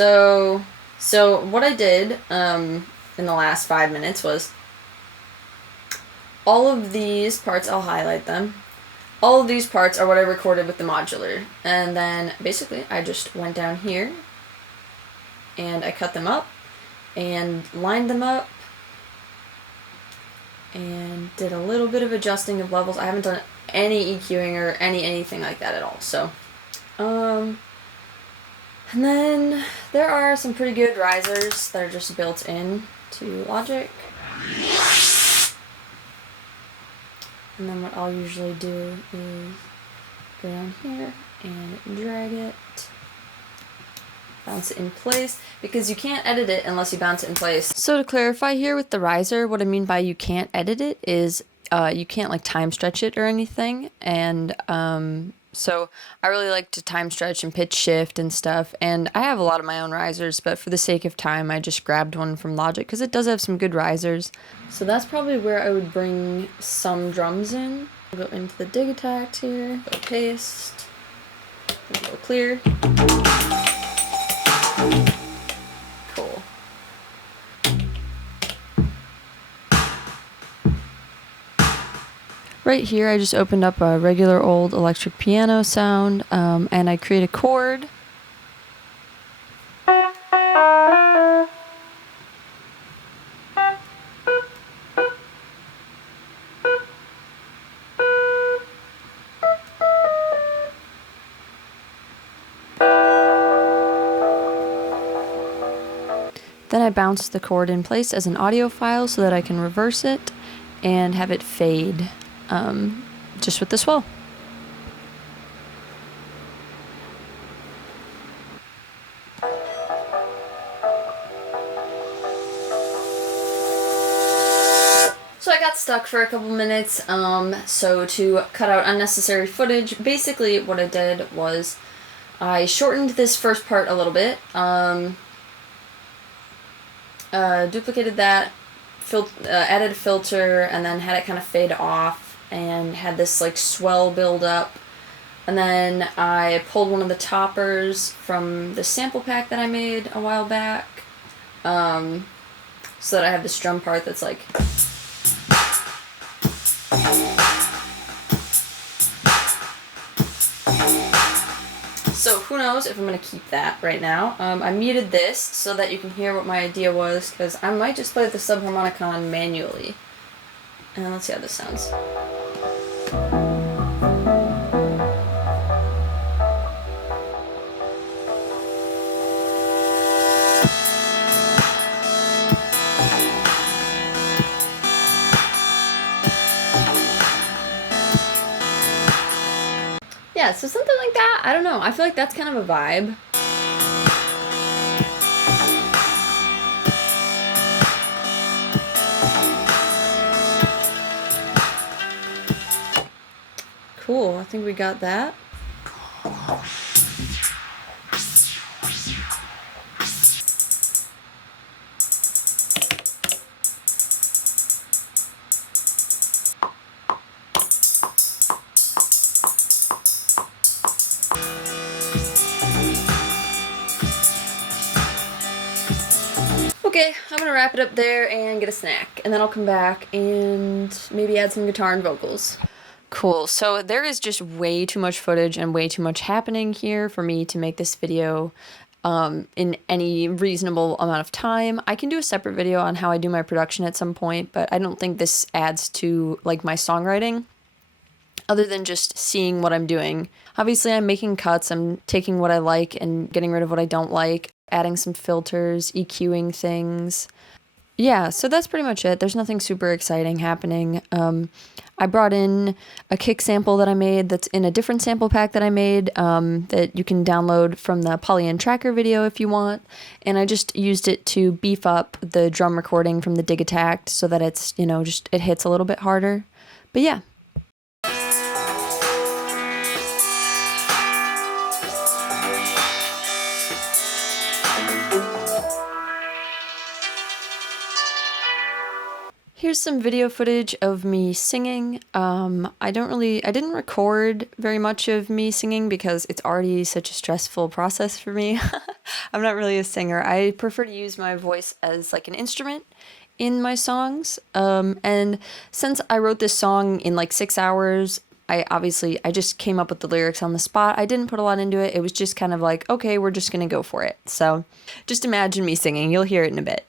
So what I did in the last 5 minutes was all of these parts, I'll highlight them. All of these parts are what I recorded with the modular. And then basically I just went down here and I cut them up and lined them up and did a little bit of adjusting of levels. I haven't done any EQing or anything like that at all. So, and then there are some pretty good risers that are just built in to Logic. And then what I'll usually do is go down here and drag it, bounce it in place, because you can't edit it unless you bounce it in place. So to clarify here with the riser, what I mean by you can't edit it is you can't like time stretch it or anything. And so I really like to time stretch and pitch shift and stuff. And I have a lot of my own risers, but for the sake of time, I just grabbed one from Logic because it does have some good risers. So that's probably where I would bring some drums in. I'll go into the dig attack here, go paste, go clear. Cool. Right here, I just opened up a regular old electric piano sound, and I create a chord. Then I bounce the chord in place as an audio file so that I can reverse it and have it fade just with the swell. So I got stuck for a couple minutes, so to cut out unnecessary footage, basically what I did was I shortened this first part a little bit, duplicated that, added a filter, and then had it kind of fade off, and had this like swell build up. And then I pulled one of the toppers from the sample pack that I made a while back, so that I have this drum part that's like... So who knows if I'm going to keep that right now. I muted this so that you can hear what my idea was, because I might just play the subharmonicon manually. And let's see how this sounds. Yeah, so something like that. I don't know. I feel like that's kind of a vibe. Cool. I think we got that. Okay, I'm gonna wrap it up there and get a snack, and then I'll come back and maybe add some guitar and vocals. Cool, so there is just way too much footage and way too much happening here for me to make this video in any reasonable amount of time. I can do a separate video on how I do my production at some point, but I don't think this adds to like my songwriting, other than just seeing what I'm doing. Obviously, I'm making cuts, I'm taking what I like and getting rid of what I don't like, adding some filters, EQing things. Yeah, so that's pretty much it. There's nothing super exciting happening. I brought in a kick sample that I made that's in a different sample pack that I made that you can download from the Polyen Tracker video if you want. And I just used it to beef up the drum recording from the Dig Attack so that it's, you know, just it hits a little bit harder. But yeah. Here's some video footage of me singing. I didn't record very much of me singing because it's already such a stressful process for me. I'm not really a singer. I prefer to use my voice as like an instrument in my songs. And since I wrote this song in like 6 hours, I just came up with the lyrics on the spot. I didn't put a lot into it. It was just kind of like, okay, we're just gonna go for it. So just imagine me singing. You'll hear it in a bit.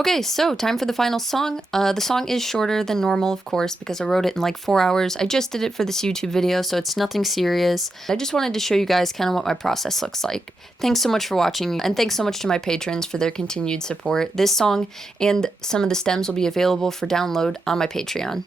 Okay, so time for the final song. The song is shorter than normal, of course, because I wrote it in like 4 hours. I just did it for this YouTube video, so it's nothing serious. I just wanted to show you guys kind of what my process looks like. Thanks so much for watching, and thanks so much to my patrons for their continued support. This song and some of the stems will be available for download on my Patreon.